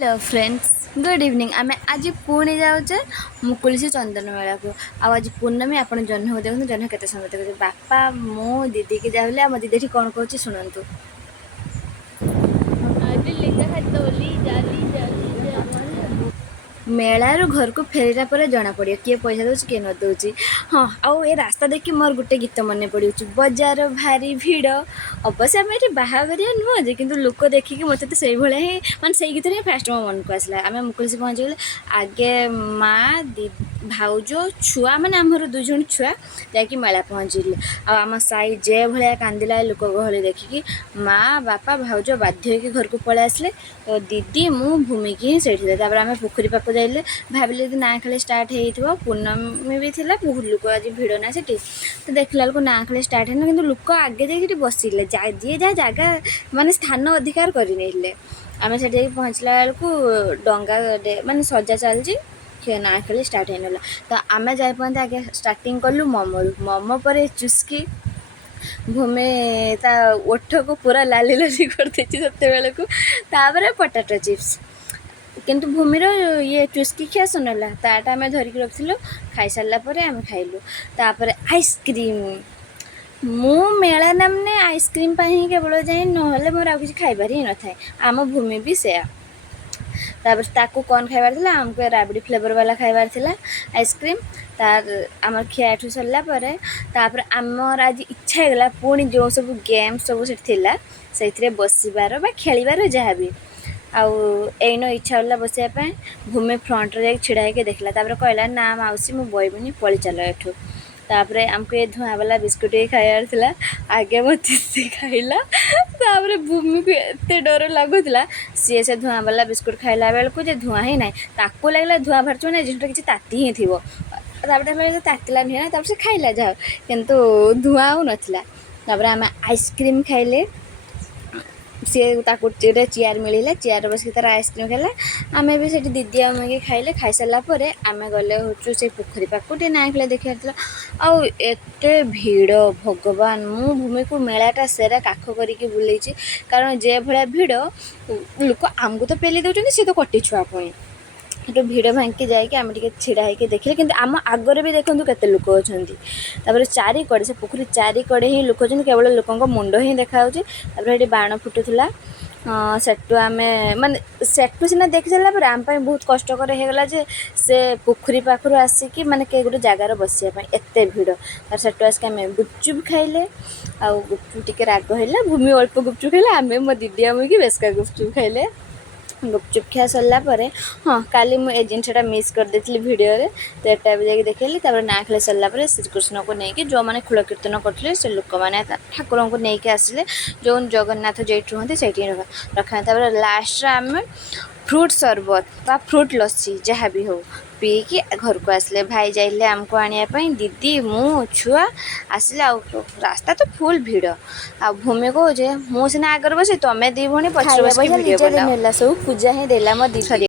Hello friends, good evening. आम आज पुणी जाऊे मुकुलिसी चंदन मेला को। आज पूर्णमी आप जह्न को देखते जह्न के समय देखते बापा मो दीदी की जाऊे आम दीदी कौन कौन शुणु। मेलारू घर को फेरला पर जना पड़े किए पैसा दौर किए न दौर। हाँ आउ ए रास्ता देखिए मोर गोटे गीत मन पड़े बजार भारी भिड़। अवश्य आम ये बाहाघरिया नुह जे कि लोक देखिकी मत तो से ही मानते से गीत ही फास्ट मो मन को आसला। आम मुकुलिसी पहुँच गले आगे माँ दी भाउज छुआ मैंने आमर 2 जण छुआ जाकि मेला पहुँचले। आम साई जे भाया कांदिला लोक गहली देखिकी माँ बापा भाउज बाध्य होकर घर को पलि आसले। तो दीदी मु भूमिकी ही सेठी था। आम पोखरी पाक जाइले भाविले ना खेल स्टार्ट हो पूर्णमी भी थी बहुत लोक आज भिड़ ना से तो देखला बेलू ना खेल स्टार्ट है कि लोक आगे जाकि बसिले जी जहाँ जगह मानने स्थान अधिकार करने आम से पहुँचला बेलू डंगा मानने सजा चलती ना खेल स्टार्ट होगा। तो आम जाए पहले आगे स्टार्टिंग कलु मोमो मोमो पर चुस्की भूमि ता ओठ को पूरा लाली लाली कर देती सत्य बेले को तापर पोटैटो चिप्स किंतु भूमिर ये चुस्की खिया सुनला ताटा आम धरिक रखिलु खाई सारापर आम खाइलु। तापर आइसक्रीम मु मेला नामने आइसक्रीम ही केवल जाए ना मोर आ कि खाइबार ही न था। आम भूमि भी सेया तापर ताकू कौन खाइबार था आमको राबड़ी फ्लेवर वाला खाइबार था आइसक्रीम। तार आम खियाठू सरला तापर आमर आज इच्छा होगा पुणी जो सब गेम सब से बसबार बा खेलिबार जहाँ भी आउ एन इच्छा होला बसापी भूमि फ्रंट रे छिड़ा होकर देखला तापर कहला ना माउसी मु बइबनी पलि चल एठू। तापर आमको ये धुआं वाला बिस्कुट ही खाइबार था आगे मो दीदी खाइला तापर भूमि को एत डर लगुला सी से धुआं वाला बिस्कुट खाइला बेलू जे धुआं ही ना ताकू लगला धुआं बाहर ना जिनटा किसी ताती ही थी तातिला नुहे ना से खाइला जहाँ किंतु धुआं आउ नापर आम आइसक्रीम खाइले सी चेयर मिलला चेयर बस तार आइसक्रीम खाला आम भी से दीदी आम खाइले खाई सारापर आम गले हूँ से पोखरी पाक ना खेला देखा आउ एते भिड़ भगवान मु भूमि को मेलाटा सेरा काख करके बुले कारण जे भाया भिड़ लोक आमको तो पेली दौरान सी तो कटी छुआ पुणी तो भिड़ भांगी जाकि आम छिड़ा होकर देखिले कि आम आगर भी देखूँ के लोक अच्छा चारिकड़े से पोखरी चारिकड़े ही लोक अच्छा केवल लोक मुंड ही देखा ये बाण फुटुला सेटू आम मानने सेटू सीना देखी सारापर आम बहुत कष्टकर होगला जे से पोखरी पाखर आसिकी माने के गोटे जगार बसापी एत भिड़ तार सेटू आसिक आम गुपचुप खाइले आउ गुपचुप टिके राग है भूमि अल्प गुपचुप खाइले आम मो दीदी आमकी बेसका गुपचुप खाइले। गुपचुप खिया सरलापर हाँ काली मुझे जिनसा मिस कर देती भिडियो तो यहाँ भी जाकि देखली ना खेल सारापर श्रीकृष्ण को लेकिन जो मैंने खोल कीर्तन करते से लोक मैंने ठाकुर को लेकिन आसिले जो जगन्नाथ जो रुहते से रखा लास्ट आम फ्रूट सरबत बा फ्रूट लस्सी जहाँ भी हो पी कि घर को आसले भाई जाइले आमको आने दीदी मु छुआ आसले रास्ता तो फुल भिड़ आ भूमि को जे मु सीना आगर बस तुम्हें दी भणी पछर बस सब पूजा ही देला मो दीदी।